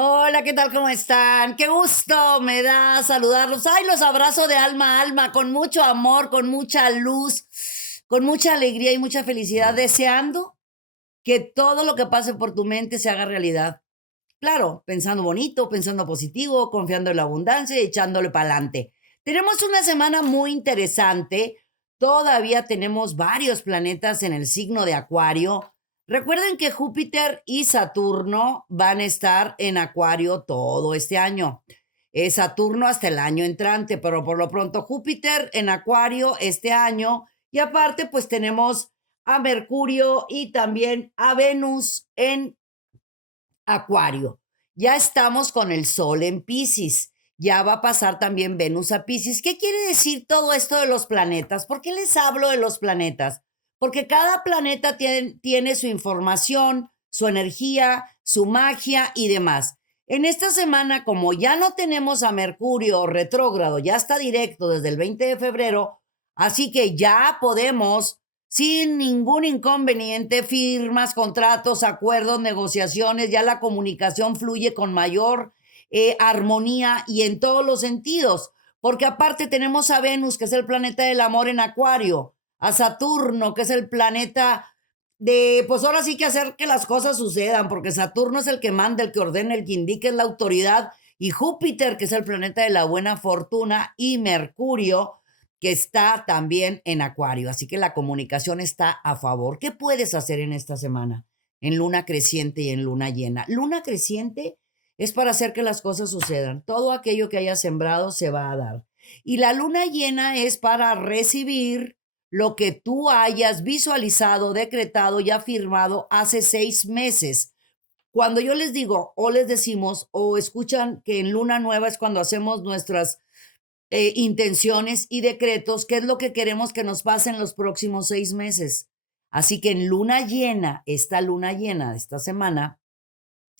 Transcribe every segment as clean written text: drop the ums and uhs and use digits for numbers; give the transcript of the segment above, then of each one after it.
Hola, ¿qué tal? ¿Cómo están? Qué gusto me da saludarlos. Ay, los abrazo de alma a alma, con mucho amor, con mucha luz, con mucha alegría y mucha felicidad, deseando que todo lo que pase por tu mente se haga realidad. Claro, pensando bonito, pensando positivo, confiando en la abundancia y echándole para adelante. Tenemos una semana muy interesante. Todavía tenemos varios planetas en el signo de Acuario. Recuerden que Júpiter y Saturno van a estar en Acuario todo este año. Saturno hasta el año entrante, pero por lo pronto Júpiter en Acuario este año. Y aparte, pues tenemos a Mercurio y también a Venus en Acuario. Ya estamos con el Sol en Piscis. Ya va a pasar también Venus a Piscis. ¿Qué quiere decir todo esto de los planetas? ¿Por qué les hablo de los planetas? Porque cada planeta tiene su información, su energía, su magia y demás. En esta semana, como ya no tenemos a Mercurio retrógrado, ya está directo desde el 20 de febrero, así que ya podemos sin ningún inconveniente, firmas, contratos, acuerdos, negociaciones, ya la comunicación fluye con mayor armonía y en todos los sentidos, porque aparte tenemos a Venus, que es el planeta del amor en Acuario, a Saturno, que es el planeta de, pues ahora sí que hacer que las cosas sucedan, porque Saturno es el que manda, el que ordena, el que indica, es la autoridad, y Júpiter, que es el planeta de la buena fortuna, y Mercurio, que está también en Acuario. Así que la comunicación está a favor. ¿Qué puedes hacer en esta semana? En luna creciente y en luna llena. Luna creciente es para hacer que las cosas sucedan. Todo aquello que hayas sembrado se va a dar. Y la luna llena es para recibir lo que tú hayas visualizado, decretado y afirmado hace 6 meses. Cuando yo les digo o les decimos o escuchan que en luna nueva es cuando hacemos nuestras intenciones y decretos, qué es lo que queremos que nos pase en los próximos 6 meses. Así que en luna llena, esta luna llena de esta semana,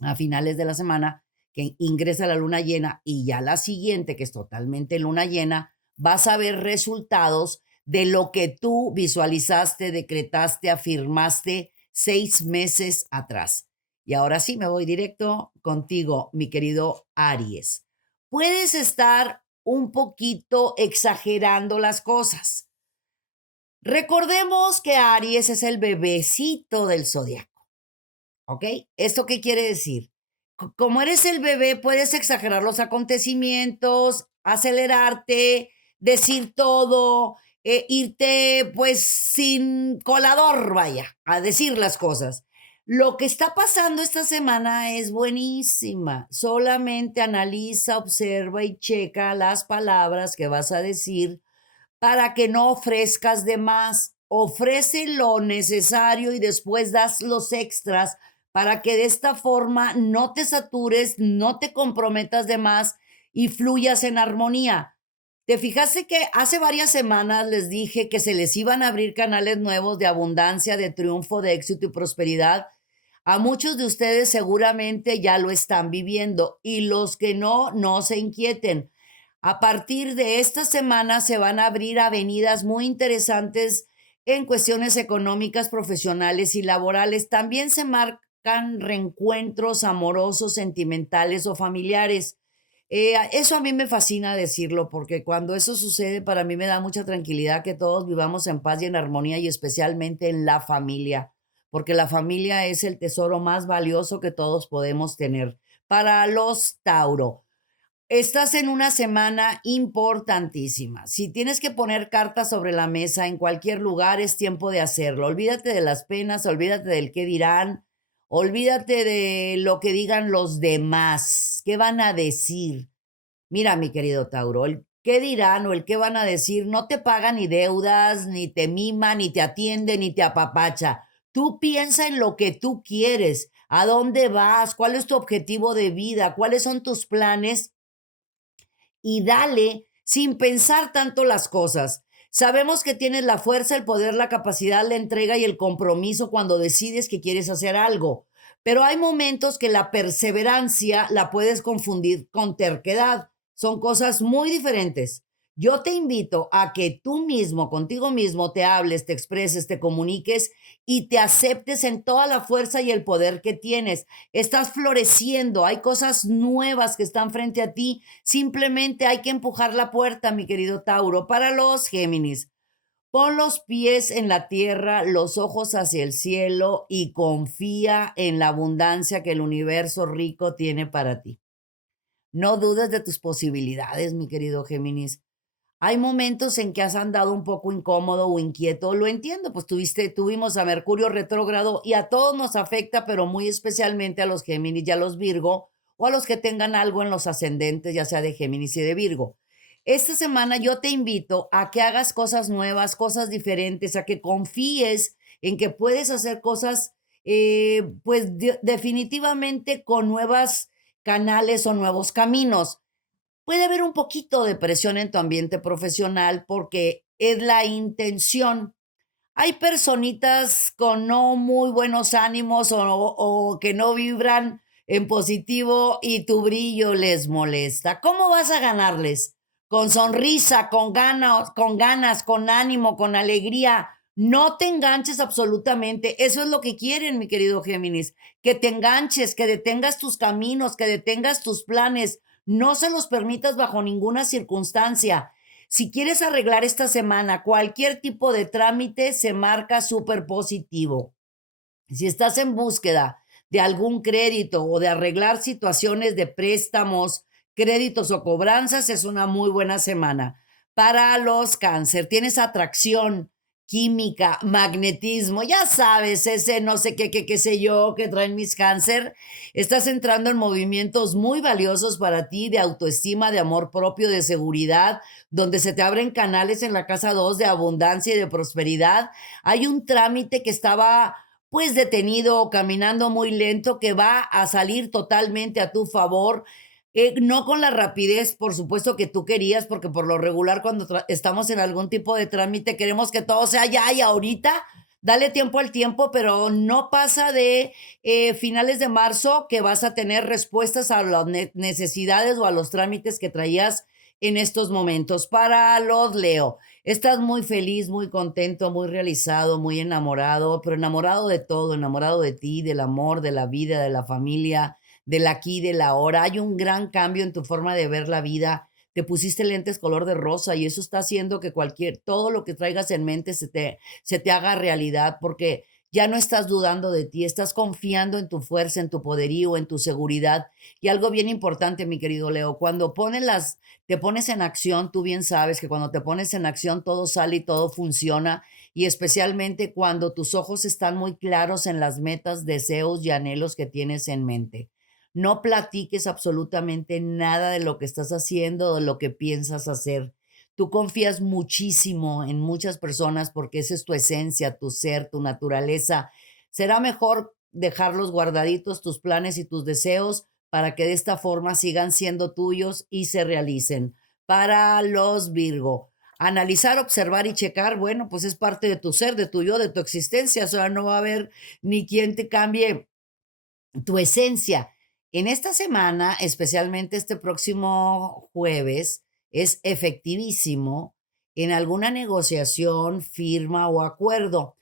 a finales de la semana, que ingresa la luna llena y ya la siguiente, que es totalmente luna llena, vas a ver resultados de lo que tú visualizaste, decretaste, afirmaste 6 meses atrás. Y ahora sí, me voy directo contigo, mi querido Aries. Puedes estar un poquito exagerando las cosas. Recordemos que Aries es el bebecito del zodiaco, ¿ok? ¿Esto qué quiere decir? Como eres el bebé, puedes exagerar los acontecimientos, acelerarte, decir todo, irte pues sin colador, vaya, a decir las cosas. Lo que está pasando esta semana es buenísima. Solamente analiza, observa y checa las palabras que vas a decir para que no ofrezcas de más. Ofrece lo necesario y después das los extras para que de esta forma no te satures, no te comprometas de más y fluyas en armonía. ¿Te fijaste que hace varias semanas les dije que se les iban a abrir canales nuevos de abundancia, de triunfo, de éxito y prosperidad? A muchos de ustedes seguramente ya lo están viviendo y los que no, no se inquieten. A partir de esta semana se van a abrir avenidas muy interesantes en cuestiones económicas, profesionales y laborales. También se marcan reencuentros amorosos, sentimentales o familiares. Eso a mí me fascina decirlo porque cuando eso sucede para mí me da mucha tranquilidad que todos vivamos en paz y en armonía y especialmente en la familia, porque la familia es el tesoro más valioso que todos podemos tener. Para los Tauro. Estás en una semana importantísima. Si tienes que poner cartas sobre la mesa en cualquier lugar, es tiempo de hacerlo. Olvídate de las penas, olvídate del qué dirán, olvídate de lo que digan los demás. ¿Qué van a decir? Mira, mi querido Tauro, el qué dirán o el qué van a decir no te paga ni deudas, ni te mima, ni te atiende, ni te apapacha. Tú piensa en lo que tú quieres, a dónde vas, cuál es tu objetivo de vida, cuáles son tus planes y dale sin pensar tanto las cosas. Sabemos que tienes la fuerza, el poder, la capacidad, la entrega y el compromiso cuando decides que quieres hacer algo. Pero hay momentos que la perseverancia la puedes confundir con terquedad. Son cosas muy diferentes. Yo te invito a que tú mismo, contigo mismo, te hables, te expreses, te comuniques y te aceptes en toda la fuerza y el poder que tienes. Estás floreciendo, hay cosas nuevas que están frente a ti. Simplemente hay que empujar la puerta, mi querido Tauro. Para los Géminis, pon los pies en la tierra, los ojos hacia el cielo y confía en la abundancia que el universo rico tiene para ti. No dudes de tus posibilidades, mi querido Géminis. Hay momentos en que has andado un poco incómodo o inquieto, lo entiendo, pues tuvimos a Mercurio retrógrado y a todos nos afecta, pero muy especialmente a los Géminis y a los Virgo o a los que tengan algo en los ascendentes, ya sea de Géminis y de Virgo. Esta semana yo te invito a que hagas cosas nuevas, cosas diferentes, a que confíes en que puedes hacer cosas, pues definitivamente con nuevas canales o nuevos caminos. Puede haber un poquito de presión en tu ambiente profesional porque es la intención. Hay personitas con no muy buenos ánimos o que no vibran en positivo y tu brillo les molesta. ¿Cómo vas a ganarles? Con sonrisa, con ganas, con ánimo, con alegría. No te enganches absolutamente. Eso es lo que quieren, mi querido Géminis. Que te enganches, que detengas tus caminos, que detengas tus planes. No se los permitas bajo ninguna circunstancia. Si quieres arreglar esta semana cualquier tipo de trámite, se marca súper positivo. Si estás en búsqueda de algún crédito o de arreglar situaciones de préstamos, créditos o cobranzas, es una muy buena semana. Para los cáncer, tienes atracción, química, magnetismo, ya sabes, ese no sé qué sé yo, que traen mis cáncer. Estás entrando en movimientos muy valiosos para ti de autoestima, de amor propio, de seguridad, donde se te abren canales en la casa 2 de abundancia y de prosperidad. Hay un trámite que estaba pues detenido o caminando muy lento que va a salir totalmente a tu favor, no con la rapidez, por supuesto, que tú querías, porque por lo regular cuando estamos en algún tipo de trámite queremos que todo sea ya y ahorita. Dale tiempo al tiempo, pero no pasa de finales de marzo que vas a tener respuestas a las necesidades o a los trámites que traías en estos momentos. Para los Leo, estás muy feliz, muy contento, muy realizado, muy enamorado, pero enamorado de todo, enamorado de ti, del amor, de la vida, de la familia, del aquí, del ahora. Hay un gran cambio en tu forma de ver la vida. Te pusiste lentes color de rosa y eso está haciendo que todo lo que traigas en mente se te haga realidad porque ya no estás dudando de ti, estás confiando en tu fuerza, en tu poderío, en tu seguridad. Y algo bien importante, mi querido Leo, cuando te pones en acción, tú bien sabes que cuando te pones en acción todo sale y todo funciona, y especialmente cuando tus ojos están muy claros en las metas, deseos y anhelos que tienes en mente. No platiques absolutamente nada de lo que estás haciendo o de lo que piensas hacer. Tú confías muchísimo en muchas personas porque esa es tu esencia, tu ser, tu naturaleza. Será mejor dejarlos guardaditos, tus planes y tus deseos, para que de esta forma sigan siendo tuyos y se realicen. Para los Virgo, analizar, observar y checar, bueno, pues es parte de tu ser, de tu yo, de tu existencia. O sea, no va a haber ni quien te cambie tu esencia. En esta semana, especialmente este próximo jueves, es efectivísimo en alguna negociación, firma o acuerdo.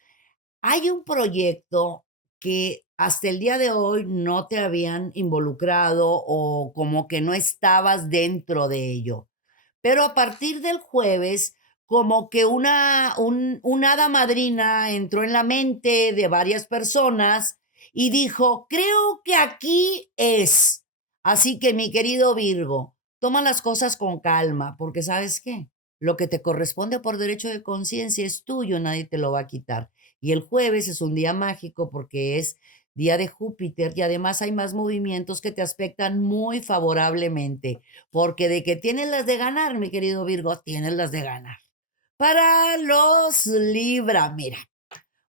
Hay un proyecto que hasta el día de hoy no te habían involucrado o como que no estabas dentro de ello. Pero a partir del jueves, como que una hada madrina entró en la mente de varias personas y dijo, creo que aquí es. Así que mi querido Virgo, toma las cosas con calma, porque ¿sabes qué? Lo que te corresponde por derecho de conciencia es tuyo, nadie te lo va a quitar. Y el jueves es un día mágico porque es día de Júpiter y además hay más movimientos que te aspectan muy favorablemente, porque de que tienes las de ganar, mi querido Virgo, tienes las de ganar. Para los Libra, mira,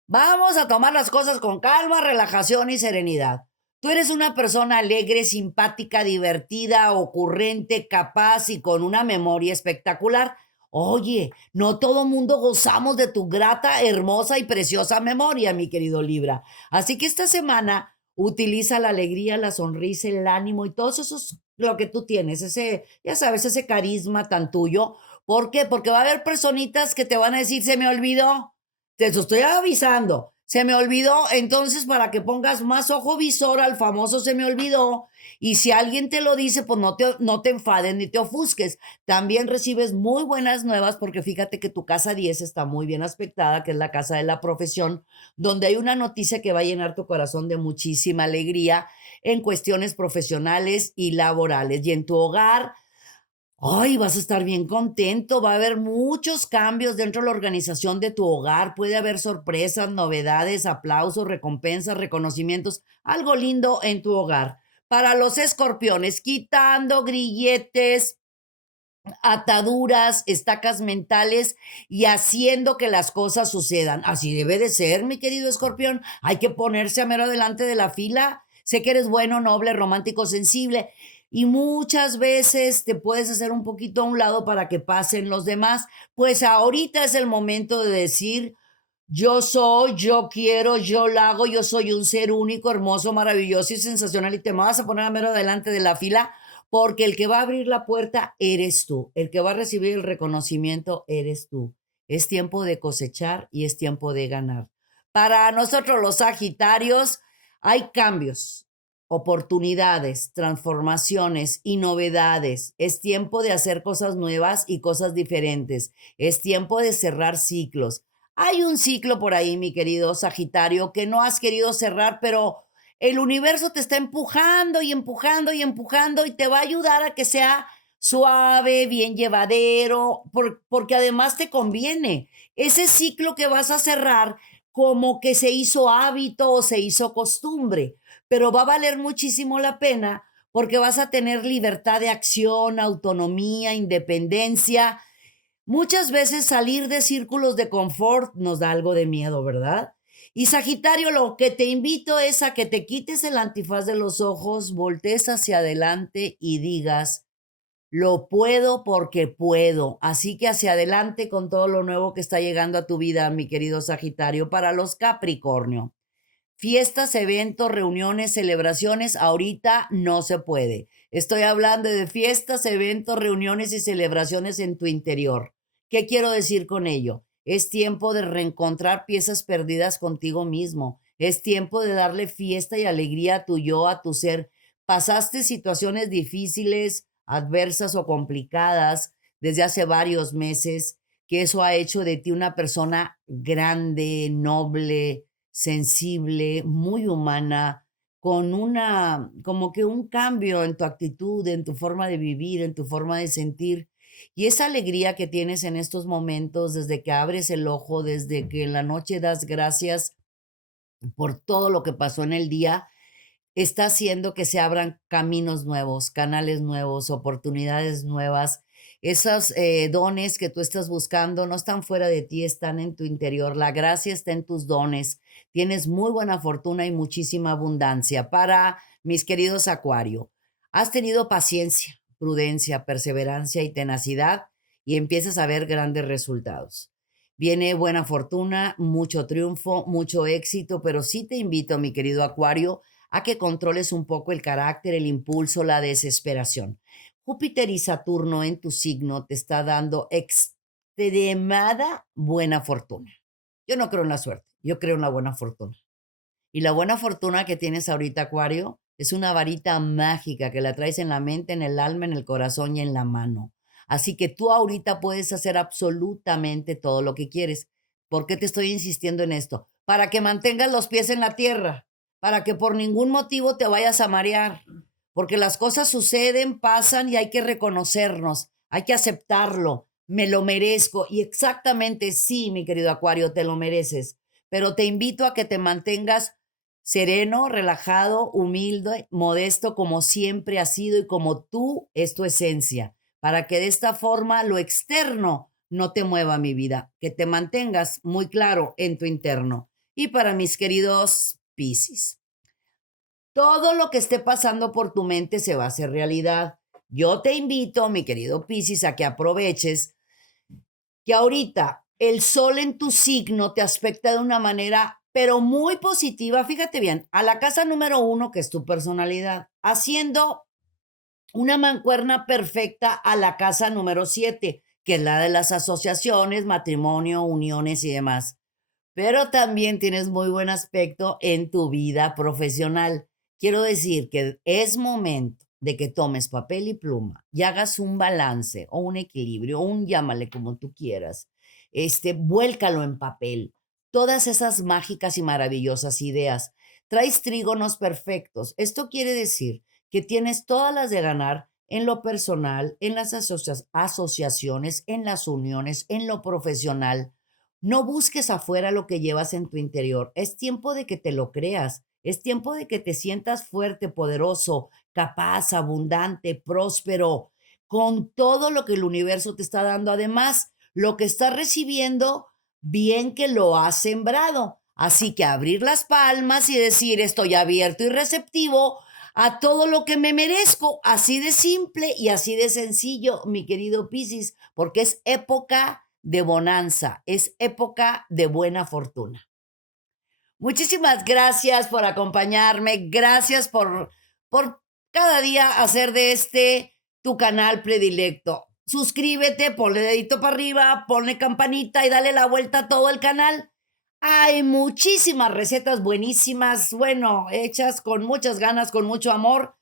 vamos a tomar las cosas con calma, relajación y serenidad. Tú eres una persona alegre, simpática, divertida, ocurrente, capaz y con una memoria espectacular. Oye, no todo mundo gozamos de tu grata, hermosa y preciosa memoria, mi querido Libra. Así que esta semana utiliza la alegría, la sonrisa, el ánimo y todos esos, lo que tú tienes, ese, ya sabes, ese carisma tan tuyo, ¿Por qué? Porque va a haber personitas que te van a decir, se me olvidó. Te lo estoy avisando. Se me olvidó. Entonces, para que pongas más ojo visor al famoso se me olvidó. Y si alguien te lo dice, pues no te enfades ni te ofusques. También recibes muy buenas nuevas porque fíjate que tu casa 10 está muy bien aspectada, que es la casa de la profesión, donde hay una noticia que va a llenar tu corazón de muchísima alegría en cuestiones profesionales y laborales. Y en tu hogar, ay, vas a estar bien contento, va a haber muchos cambios dentro de la organización de tu hogar, puede haber sorpresas, novedades, aplausos, recompensas, reconocimientos, algo lindo en tu hogar. Para los escorpiones, quitando grilletes, ataduras, estacas mentales y haciendo que las cosas sucedan. Así debe de ser, mi querido escorpión. Hay que ponerse a mero delante de la fila. Sé que eres bueno, noble, romántico, sensible y muchas veces te puedes hacer un poquito a un lado para que pasen los demás. Pues ahorita es el momento de decir, yo soy, yo quiero, yo lo hago, yo soy un ser único, hermoso, maravilloso y sensacional y te vas a poner a mero delante de la fila porque el que va a abrir la puerta eres tú, el que va a recibir el reconocimiento eres tú. Es tiempo de cosechar y es tiempo de ganar. Para nosotros los Sagitarios hay cambios, oportunidades, transformaciones y novedades. Es tiempo de hacer cosas nuevas y cosas diferentes. Es tiempo de cerrar ciclos. Hay un ciclo por ahí, mi querido Sagitario, que no has querido cerrar, pero el universo te está empujando y empujando y empujando y te va a ayudar a que sea suave, bien llevadero, porque además te conviene. Ese ciclo que vas a cerrar como que se hizo hábito o se hizo costumbre, pero va a valer muchísimo la pena porque vas a tener libertad de acción, autonomía, independencia. Muchas veces salir de círculos de confort nos da algo de miedo, ¿verdad? Y Sagitario, lo que te invito es a que te quites el antifaz de los ojos, voltees hacia adelante y digas, lo puedo porque puedo. Así que hacia adelante con todo lo nuevo que está llegando a tu vida, mi querido Sagitario. Para los Capricornio, fiestas, eventos, reuniones, celebraciones, ahorita no se puede. Estoy hablando de fiestas, eventos, reuniones y celebraciones en tu interior. ¿Qué quiero decir con ello? Es tiempo de reencontrar piezas perdidas contigo mismo. Es tiempo de darle fiesta y alegría a tu yo, a tu ser. Pasaste situaciones difíciles, adversas o complicadas desde hace varios meses, que eso ha hecho de ti una persona grande, noble, sensible, muy humana, con una, como que un cambio en tu actitud, en tu forma de vivir, en tu forma de sentir. Y esa alegría que tienes en estos momentos, desde que abres el ojo, desde que en la noche das gracias por todo lo que pasó en el día, está haciendo que se abran caminos nuevos, canales nuevos, oportunidades nuevas. Esos dones que tú estás buscando no están fuera de ti, están en tu interior. La gracia está en tus dones. Tienes muy buena fortuna y muchísima abundancia. Para mis queridos Acuario, has tenido paciencia, prudencia, perseverancia y tenacidad y empiezas a ver grandes resultados. Viene buena fortuna, mucho triunfo, mucho éxito, pero sí te invito, mi querido Acuario, a que controles un poco el carácter, el impulso, la desesperación. Júpiter y Saturno en tu signo te está dando extremada buena fortuna. Yo no creo en la suerte, yo creo en la buena fortuna. Y la buena fortuna que tienes ahorita, Acuario, es una varita mágica que la traes en la mente, en el alma, en el corazón y en la mano. Así que tú ahorita puedes hacer absolutamente todo lo que quieres. ¿Por qué te estoy insistiendo en esto? Para que mantengas los pies en la tierra, para que por ningún motivo te vayas a marear, porque las cosas suceden, pasan y hay que reconocernos, hay que aceptarlo. Me lo merezco y exactamente sí, mi querido Acuario, te lo mereces, pero te invito a que te mantengas sereno, relajado, humilde, modesto como siempre has sido y como tú es tu esencia, para que de esta forma lo externo no te mueva mi vida, que te mantengas muy claro en tu interno. Y para mis queridos Piscis, todo lo que esté pasando por tu mente se va a hacer realidad. Yo te invito, mi querido Piscis, a que aproveches que ahorita el sol en tu signo te aspecta de una manera, pero muy positiva, fíjate bien, a la casa número 1, que es tu personalidad, haciendo una mancuerna perfecta a la casa número 7, que es la de las asociaciones, matrimonio, uniones y demás. Pero también tienes muy buen aspecto en tu vida profesional. Quiero decir que es momento de que tomes papel y pluma y hagas un balance o un equilibrio, o un llámale como tú quieras. Vuélcalo en papel. Todas esas mágicas y maravillosas ideas. Traes trígonos perfectos. Esto quiere decir que tienes todas las de ganar en lo personal, en las asociaciones, en las uniones, en lo profesional. No busques afuera lo que llevas en tu interior. Es tiempo de que te lo creas. Es tiempo de que te sientas fuerte, poderoso, capaz, abundante, próspero, con todo lo que el universo te está dando. Además, lo que estás recibiendo, bien que lo has sembrado. Así que abrir las palmas y decir, estoy abierto y receptivo a todo lo que me merezco. Así de simple y así de sencillo, mi querido Piscis, porque es época de bonanza, es época de buena fortuna. Muchísimas gracias por acompañarme, gracias por cada día hacer de este tu canal predilecto. Suscríbete, ponle dedito para arriba, ponle campanita y dale la vuelta a todo el canal. Hay muchísimas recetas buenísimas, bueno, hechas con muchas ganas, con mucho amor.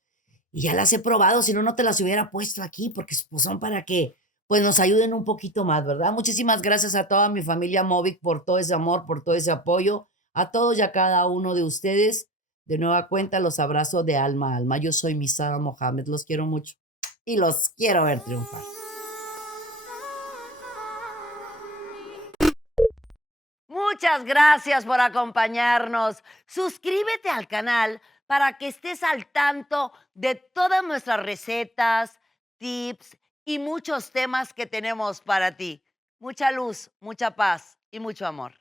Y ya las he probado, si no, no te las hubiera puesto aquí, porque pues, son para que pues, nos ayuden un poquito más, ¿verdad? Muchísimas gracias a toda mi familia Movic por todo ese amor, por todo ese apoyo. A todos y a cada uno de ustedes, de nueva cuenta, los abrazo de alma a alma. Yo soy Misara Mohamed, los quiero mucho y los quiero ver triunfar. Muchas gracias por acompañarnos. Suscríbete al canal para que estés al tanto de todas nuestras recetas, tips y muchos temas que tenemos para ti. Mucha luz, mucha paz y mucho amor.